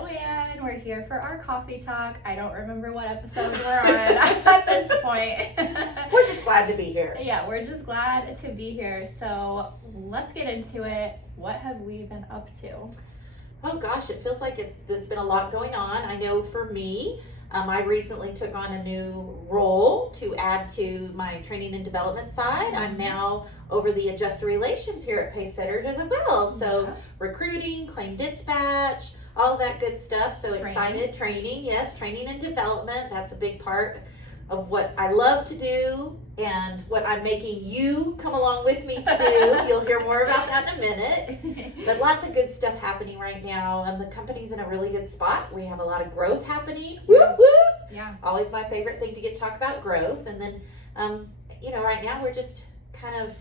Joanne. We're here for our coffee talk. I don't remember what episode we're on at this point. We're just glad to be here. Yeah, we're just glad to be here. So let's get into it. What have we been up to? Oh gosh, it feels like there's been a lot going on. I know for me, I recently took on a new role to add to my training and development side. I'm now over the adjuster relations here at Pacesetter as well. So recruiting, claim dispatch, all that good stuff. So excited. Training, yes, training and development. That's a big part of what I love to do and what I'm making you come along with me to do. You'll hear more about that in a minute. But lots of good stuff happening right now. And the company's in a really good spot. We have a lot of growth happening. Whoop, whoop. Yeah. Always my favorite thing to get to talk about, growth. And then, right now we're just kind of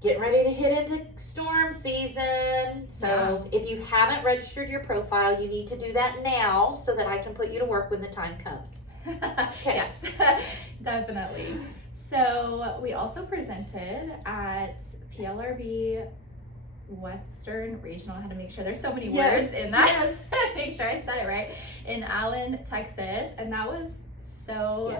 getting ready to hit into storm season. So if you haven't registered your profile, you need to do that now so that I can put you to work when the time comes. Okay. Yes, definitely. So we also presented at PLRB Western Regional. I had to make sure there's so many words in that. Make sure I said it right. In Allen, Texas. And that was so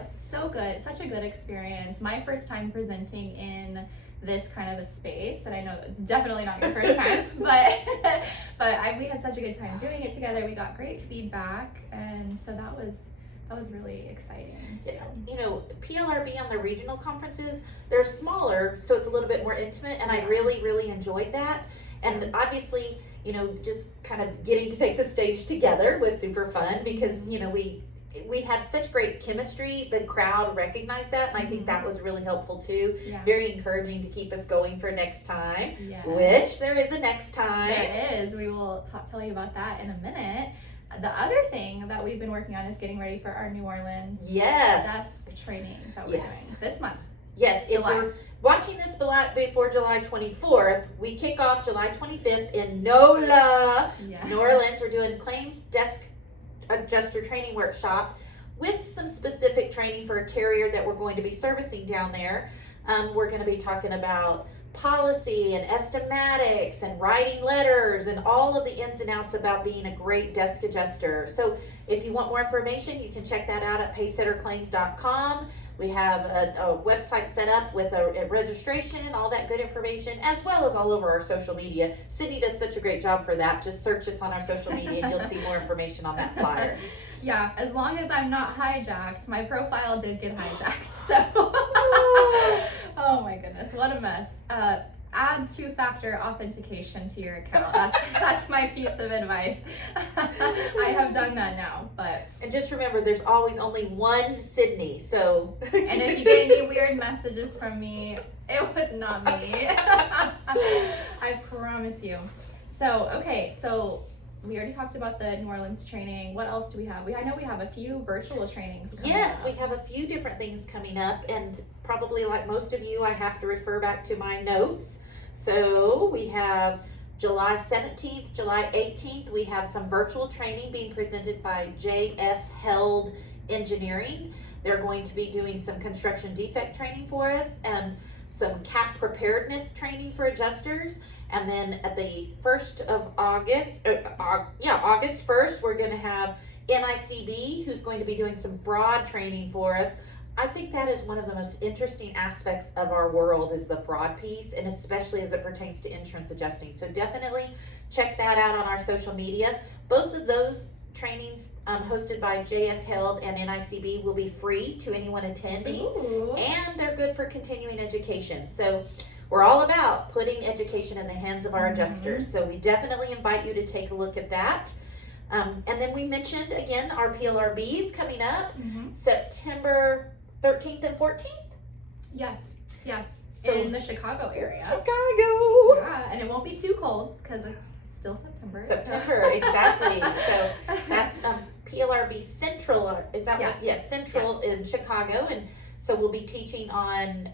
good. Such a good experience. My first time presenting in this kind of a space, and I know it's definitely not your first time, but we had such a good time doing it together. We got great feedback, and so that was really exciting too. PLRB on the regional conferences, they're smaller, so it's a little bit more intimate, and I really enjoyed that. And obviously, just kind of getting to take the stage together was super fun because, we had such great chemistry. The crowd recognized that, and I think that was really helpful too. Yeah. Very encouraging to keep us going for next time, Yes. which there is a next time. There is. We will tell you about that in a minute. The other thing that we've been working on is getting ready for our New Orleans desk training that we're doing this month. Yes, July. If you're watching this before July 24th, we kick off July 25th in NOLA, New Orleans. We're doing claims desk adjuster training workshop with some specific training for a carrier that we're going to be servicing down there. We're going to be talking about policy and estimatics and writing letters and all of the ins and outs about being a great desk adjuster. So if you want more information, you can check that out at pacesetterclaims.com. We have a website set up with a registration, all that good information, as well as all over our social media. Sydney does such a great job for that. Just search us on our social media and you'll see more information on that flyer. Yeah, as long as I'm not hijacked. My profile did get hijacked, so. Oh my goodness, what a mess. Add two-factor authentication to your account. That's my piece of advice. I have done that now, but. And just remember, there's always only one Sydney, so. And if you get any weird messages from me, it was not me. I promise you. So we already talked about the New Orleans training. What else do we have? I know we have a few virtual trainings coming up. We have a few different things coming up, and probably like most of you, I have to refer back to my notes. So we have July 17th, July 18th, we have some virtual training being presented by J.S. Held Engineering. They're going to be doing some construction defect training for us and some CAP preparedness training for adjusters. And then at the 1st of August, August 1st, we're going to have NICB, who's going to be doing some fraud training for us. I think that is one of the most interesting aspects of our world is the fraud piece, and especially as it pertains to insurance adjusting. So definitely check that out on our social media. Both of those trainings hosted by JS Held and NICB will be free to anyone attending. Ooh. And they're good for continuing education. So we're all about putting education in the hands of our adjusters. So we definitely invite you to take a look at that. And then we mentioned, again, our PLRBs coming up September 13th and 14th. Yes. So, in the Chicago area. Chicago. Yeah, and it won't be too cold because it's still September. Exactly. So that's PLRB Central. Is that what? Yes, Central in Chicago. And so we'll be teaching on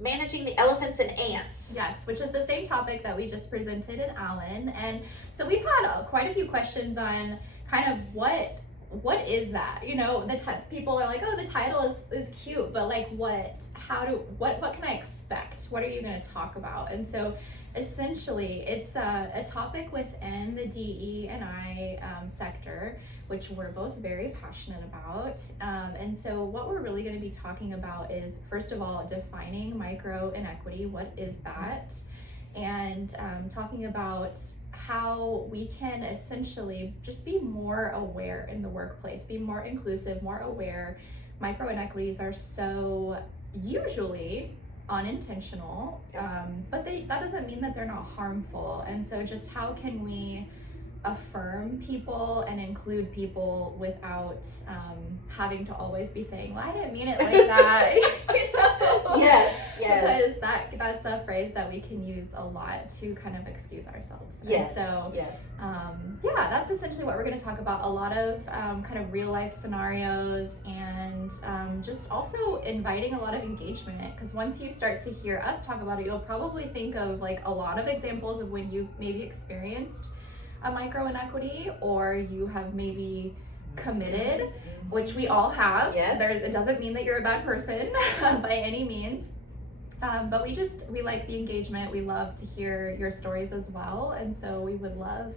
managing the elephants and ants. Yes, which is the same topic that we just presented in Allen. And so we've had quite a few questions on kind of what what is that? You know, people are like, oh, the title is cute, but like what can I expect? What are you going to talk about? And so essentially it's a topic within the DE&I sector, which we're both very passionate about. And so what we're really going to be talking about is, first of all, defining micro inequity. What is that? And talking about how we can essentially just be more aware in the workplace, be more inclusive, more aware. Micro inequities are so usually unintentional, but that doesn't mean that they're not harmful. And so just how can we affirm people and include people without having to always be saying, well, I didn't mean it like that. You know? Yes. Because that's a phrase that we can use a lot to kind of excuse ourselves. Yes. And so yes. That's essentially what we're going to talk about. A lot of kind of real life scenarios, and just also inviting a lot of engagement, because once you start to hear us talk about it, you'll probably think of like a lot of examples of when you've maybe experienced a micro inequity, or you have maybe committed, which we all have. Yes. It doesn't mean that you're a bad person by any means. But we like the engagement. We love to hear your stories as well. And so we would love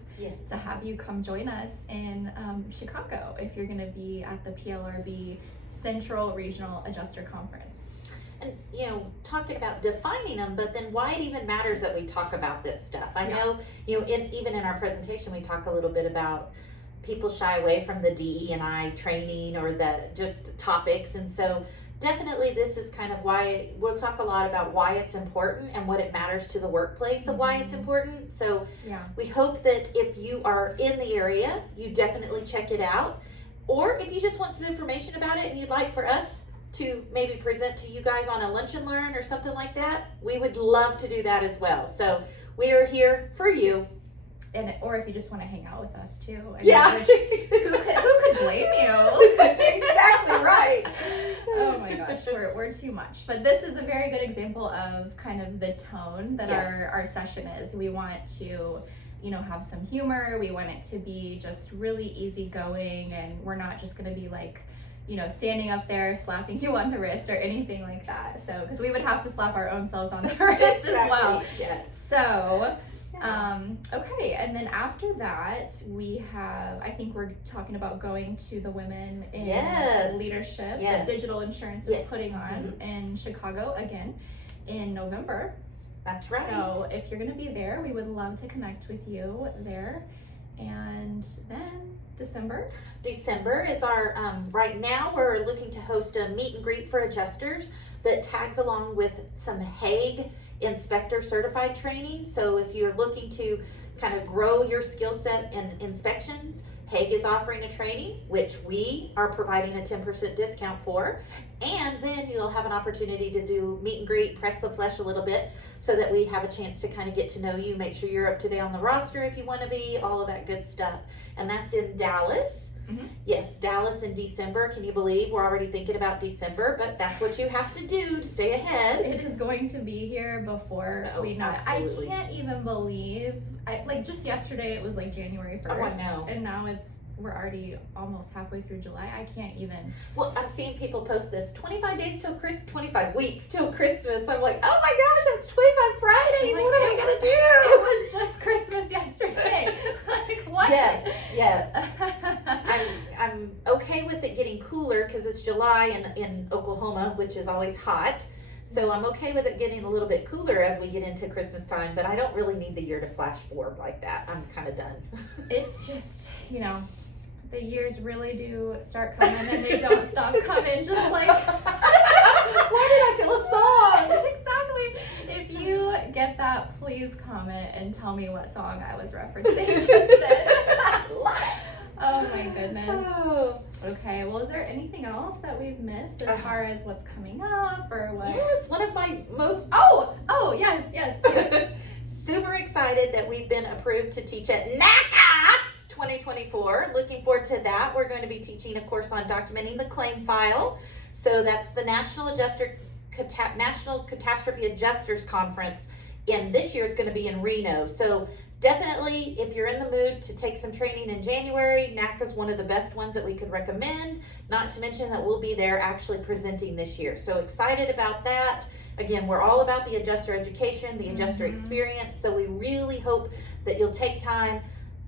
to have you come join us in Chicago if you're going to be at the PLRB Central Regional Adjuster Conference. And, talking about defining them, but then why it even matters that we talk about this stuff. I know, even in our presentation, we talk a little bit about people shy away from the DE&I training or the just topics. And so definitely this is kind of why we'll talk a lot about why it's important and what it matters to the workplace of why it's important. So we hope that if you are in the area, you definitely check it out. Or if you just want some information about it and you'd like for us to maybe present to you guys on a lunch and learn or something like that, we would love to do that as well. So we are here for you. Or if you just want to hang out with us too. Who could blame you? Exactly right. Oh my gosh, we're too much. But this is a very good example of kind of the tone that our session is. We want to, have some humor. We want it to be just really easygoing, and we're not just going to be like, standing up there slapping you on the wrist or anything like that. So, because we would have to slap our own selves on the wrist as well. Yes. So, okay, and then after that, I think we're talking about going to the Women in Leadership that Digital Insurance is putting on in Chicago again in November. That's right. So if you're going to be there, we would love to connect with you there. And then December is our, right now we're looking to host a meet and greet for adjusters that tags along with some Hague inspector certified training. So if you're looking to kind of grow your skill set in inspections, Hague is offering a training, which we are providing a 10% discount for. And then you'll have an opportunity to do meet and greet, press the flesh a little bit, so that we have a chance to kind of get to know you, make sure you're up to date on the roster if you want to be, all of that good stuff. And that's in Dallas. Yes, Dallas in December. Can you believe we're already thinking about December? But that's what you have to do to stay ahead. It is going to be here before we know absolutely. it. I can't even believe, just yesterday it was like January 1st. Oh, I know. And now we're already almost halfway through July. I can't even. Well, I'm seeing people post this 25 days till Christmas, 25 weeks till Christmas. I'm like, oh my gosh, that's 25 Fridays. Like, what am I going to do? It was just Christmas yesterday. Like, what? Yes. I'm okay with it getting cooler because it's July in Oklahoma, which is always hot. So I'm okay with it getting a little bit cooler as we get into Christmas time, but I don't really need the year to flash forward like that. I'm kind of done. It's just, the years really do start coming and they don't stop coming, just like... Why did I feel a song? Exactly. If you get that, please comment and tell me what song I was referencing just then. Oh my goodness. Oh. Okay, well, is there anything else that we've missed as far as what's coming up or what? Yes, one of my most... Oh, yes. Yeah. Super excited that we've been approved to teach at NACA 2024. Looking forward to that. We're going to be teaching a course on documenting the claim file. So that's the National Catastrophe Adjusters Conference. And this year it's going to be in Reno. So definitely, if you're in the mood to take some training in January, NACA is one of the best ones that we could recommend. Not to mention that we'll be there actually presenting this year. So excited about that. Again, we're all about the adjuster education, the adjuster experience. So we really hope that you'll take time,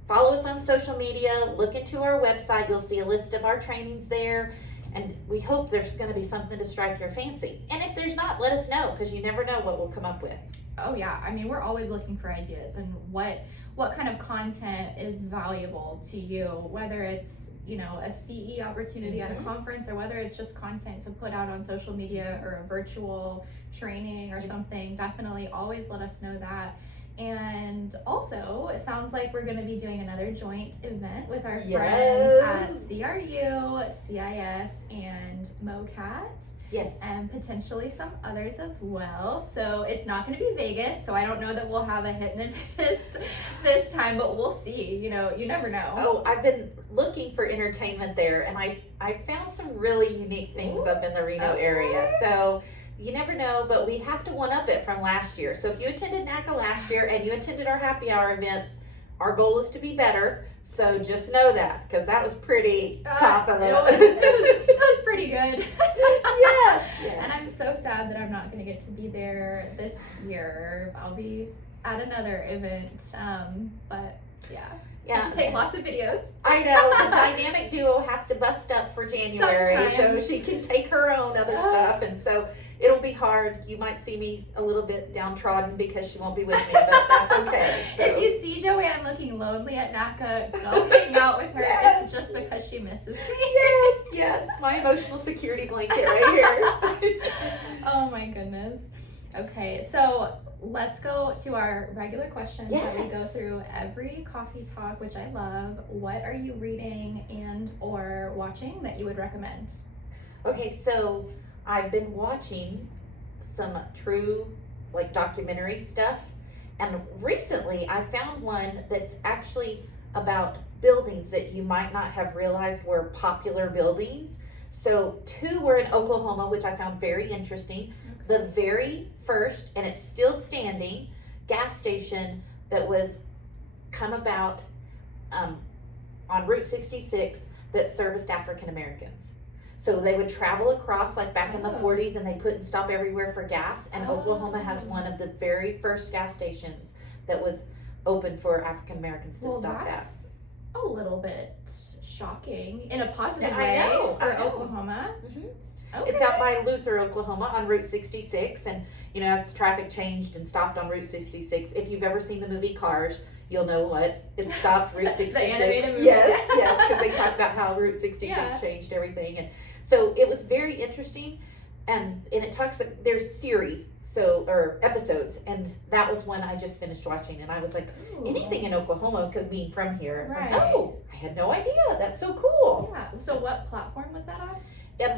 follow us on social media, look into our website. You'll see a list of our trainings there. And we hope there's going to be something to strike your fancy. And if there's not, let us know, because you never know what we'll come up with. Oh yeah, I mean, we're always looking for ideas and what kind of content is valuable to you, whether it's, you know, a CE opportunity at a conference, or whether it's just content to put out on social media or a virtual training or something. Definitely always let us know that. And also, it sounds like we're going to be doing another joint event with our friends at CRU, CIS, and MOCAT. Yes. And potentially some others as well. So it's not going to be Vegas, so I don't know that we'll have a hypnotist this time, but we'll see. You know, you never know. Oh, I've been looking for entertainment there, and I found some really unique things up in the Reno area. So you never know, but we have to one-up it from last year. So if you attended NACA last year and you attended our happy hour event, our goal is to be better. So just know that, because that was pretty top of it was pretty good. Yes. And I'm so sad that I'm not going to get to be there this year. I'll be at another event, but yeah. Yeah. Have to take lots of videos. I know. The dynamic duo has to bust up for January so she can take her own other stuff, and so it'll be hard. You might see me a little bit downtrodden because she won't be with me, but that's okay. So. If you see Joanne looking lonely at NACA, go hang out with her. It's just because she misses me. Yes. My emotional security blanket right here. Oh my goodness. Okay, so let's go to our regular questions that we go through every coffee talk, which I love. What are you reading and or watching that you would recommend? Okay, so I've been watching some true documentary stuff, and recently I found one that's actually about buildings that you might not have realized were popular buildings. So 2 were in Oklahoma, which I found very interesting. The very first, and it's still standing, gas station that was come about on Route 66 that serviced African Americans. So they would travel across back in the 40s, and they couldn't stop everywhere for gas. And Oklahoma has one of the very first gas stations that was open for African Americans to stop at. A little bit shocking in a positive way for Oklahoma. Mm-hmm. Okay. It's out by Luther, Oklahoma on Route 66. And, as the traffic changed and stopped on Route 66, if you've ever seen the movie Cars, you'll know what it stopped Route 66. The animated movie. Yes, because they talked about how Route 66 changed everything. And so it was very interesting. And it talks, there's series, or episodes, and that was one I just finished watching, and I was like, anything in Oklahoma, because being from here, I was like, oh, I had no idea. That's so cool. Yeah. So what platform was that on?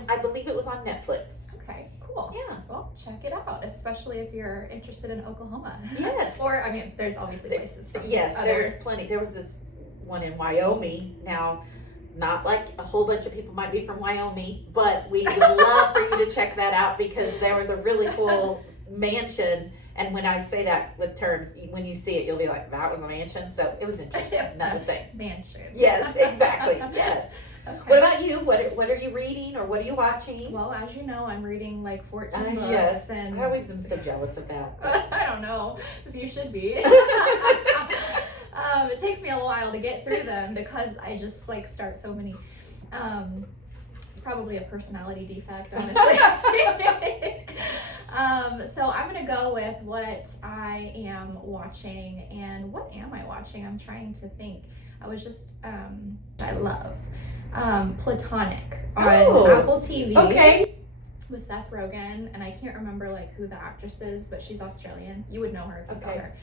I believe it was on Netflix. Okay, cool. Yeah. Well, check it out, especially if you're interested in Oklahoma. Yes. Or, there's obviously places from there's plenty. There was this one in Wyoming. Now, not a whole bunch of people might be from Wyoming, but we would love for you to check that out, because there was a really cool mansion. And when I say that with terms, when you see it, you'll be like, that was a mansion. So it was interesting. Not the same. Mansion. Yes, exactly. Yes. Okay. What about you? What are you reading, or what are you watching? Well, as you know, I'm reading 14 books. Yes. And I always am so jealous of that. I don't know if you should be. It takes me a while to get through them because I just start so many. It's probably a personality defect, honestly. So I'm gonna go with what I am watching. And what am I watching? I'm trying to think. I was just I love Platonic on Apple TV. Okay. With Seth Rogen, and I can't remember who the actress is, but she's Australian. You would know her if you saw her.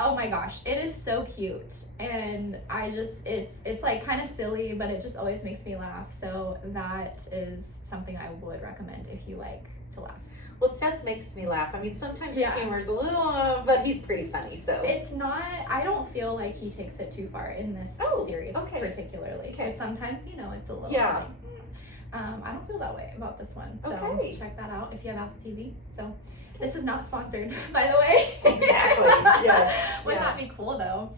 Oh my gosh, it is so cute, and it's kind of silly, but it just always makes me laugh. So that is something I would recommend if you like to laugh. Well, Seth makes me laugh. Sometimes his humor is a little, but he's pretty funny. So it's not. I don't feel like he takes it too far in this series, particularly. Because sometimes, it's a little. Yeah. I don't feel that way about this one, so Okay. check that out if you have Apple TV. So this is not sponsored, by the way. Exactly. Yes. Wouldn't that be cool though?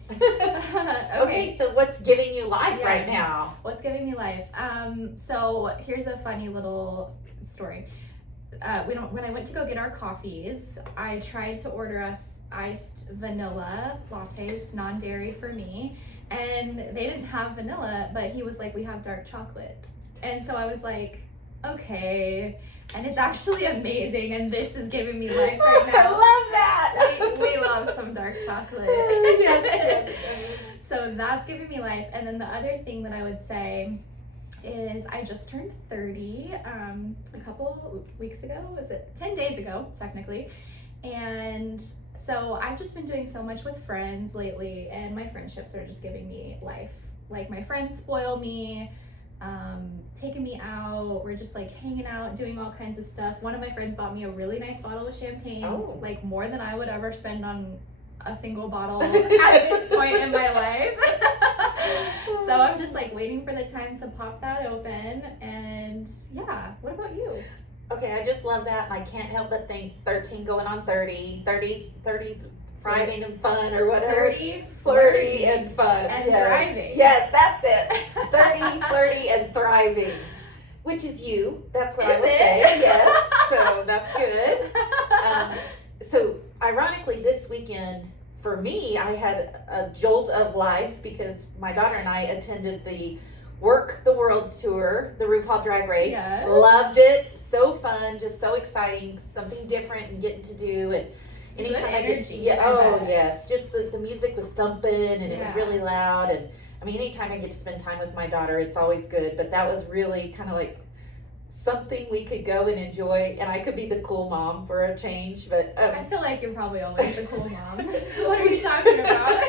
Okay, so what's giving you life right Yes. now? What's giving me life? So here's a funny little story. When I went to go get our coffees, I tried to order us iced vanilla lattes, non-dairy for me, and they didn't have vanilla, but he was like, we have dark chocolate. And so I was like, okay. And it's actually amazing, and this is giving me life right now. I love that. We love some dark chocolate. Yes. So that's giving me life. And then the other thing that I would say is I just turned 30 a couple weeks ago. Was it 10 days ago, technically? And so I've just been doing so much with friends lately, and my friendships are just giving me life. Like, my friends spoil me, taking me out. We're just like hanging out, doing all kinds of stuff. One of my friends bought me a really nice bottle of champagne, like more than I would ever spend on a single bottle at this point in my life. So I'm just like waiting for the time to pop that open. And yeah, what about you? Okay, I just love that. And I can't help but think 13 going on 30, thriving and fun or whatever. 30, Flirty and fun. and yes. thriving. Yes, that's it. 30, flirty, and thriving. Which is you. That's what I Is would it? say. Yes. So that's good. So ironically, this weekend for me, I had a jolt of life because my daughter and I attended the Work the World tour, the RuPaul Drag Race. Yes. Loved it. So fun, just so exciting, something different and getting to do. And anytime Good I get, energy, yeah, I oh bet. yes, just the music was thumping and it was Yeah. really loud. And I mean, anytime I get to spend time with my daughter, it's always good. But that was really kind of like something we could go and enjoy, and I could be the cool mom for a change. But I feel like you're probably always the cool mom. What are you talking about?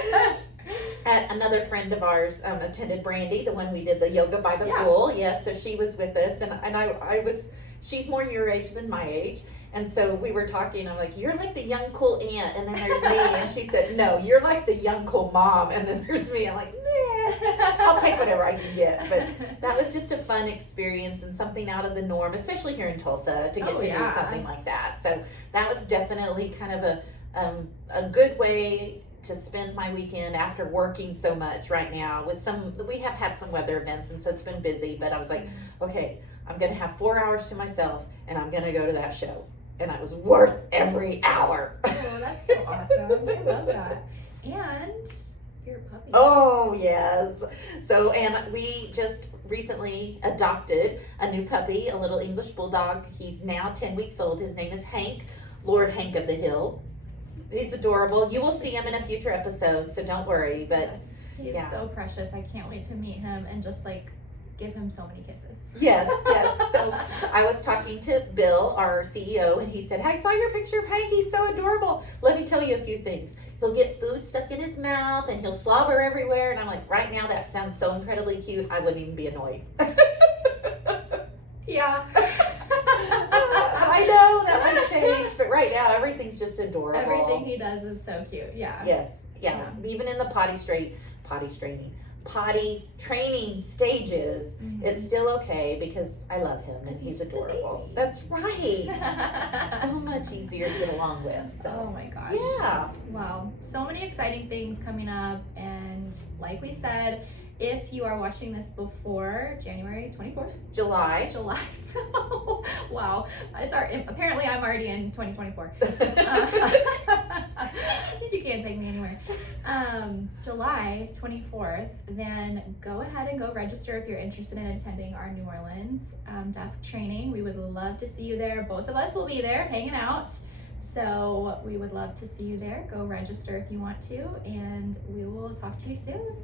another friend of ours attended Brandy, the one we did the yoga by the Yeah. pool. Yes, so she was with us, and I was. She's more your age than my age. And so we were talking, I'm like, you're like the young cool aunt, and then there's me. And she said, no, you're like the young cool mom, and then there's me. I'm like, nah, I'll take whatever I can get. But that was just a fun experience and something out of the norm, especially here in Tulsa, to get to do something like that. So that was definitely kind of a good way to spend my weekend after working so much right now. We have had some weather events, and so it's been busy, but I was like, okay, I'm going to have 4 hours to myself, and I'm going to go to that show. And it was worth every hour. Oh, that's so awesome. I love that. And your puppy. Oh, yes. So, and we just recently adopted a new puppy, a little English bulldog. He's now 10 weeks old. His name is Hank, Lord Hank of the Hill. He's adorable. You will see him in a future episode, so don't worry. But Yes, he's yeah. so precious. I can't wait to meet him and just like give him so many kisses. yes. So I was talking to Bill, our CEO, and he said, "Hey, I saw your picture of Hank. He's so adorable. Let me tell you a few things. He'll get food stuck in his mouth and he'll slobber everywhere." And I'm like, right now that sounds so incredibly cute. I wouldn't even be annoyed. Yeah. I know that might change, but right now everything's just adorable. Everything he does is so cute. Yeah. Yes. Yeah. Even in the potty training stages, Mhm. it's still okay because I love him and 'Cause he's he's just a adorable. baby. That's right. So much easier to get along with. Oh So my gosh. yeah. Wow. So many exciting things coming up. And like we said, if you are watching this before January 24th, July. wow. Apparently I'm already in 2024. You can't take me anywhere. July 24th, then go ahead and go register if you're interested in attending our New Orleans desk training. We would love to see you there. Both of us will be there hanging out. So we would love to see you there. Go register if you want to, and we will talk to you soon.